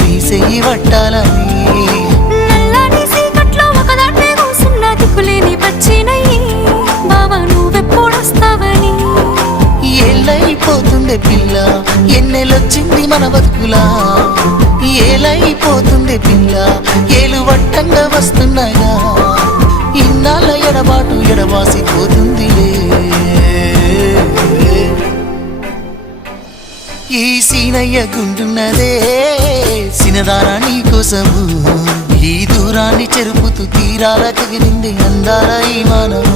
వీసెయ్యి పట్టాలని నల్లని సీకట్లో ఒకదాన్నే కూసున్నా దిక్కులేని పచ్చినయ్యి బావా నువ్వెప్పుడొస్తావని ఏళ్ళైపోతుంది పిల్ల ఎన్నెలొచ్చింది మన బతుకులా ఏలైపోతుంది పిల్ల ఏలు వట్టంగా వస్తున్నాయా ఇన్నాళ్ళ ఎడబాటు ఎడవాసిపోతుందిలే ఈ సీనయ్య గుంటున్నదే సినదారా నీ కోసము ఈ దూరాన్ని చెరుపుతూ తీరాల కగిలింది అందాల ఈ మానవు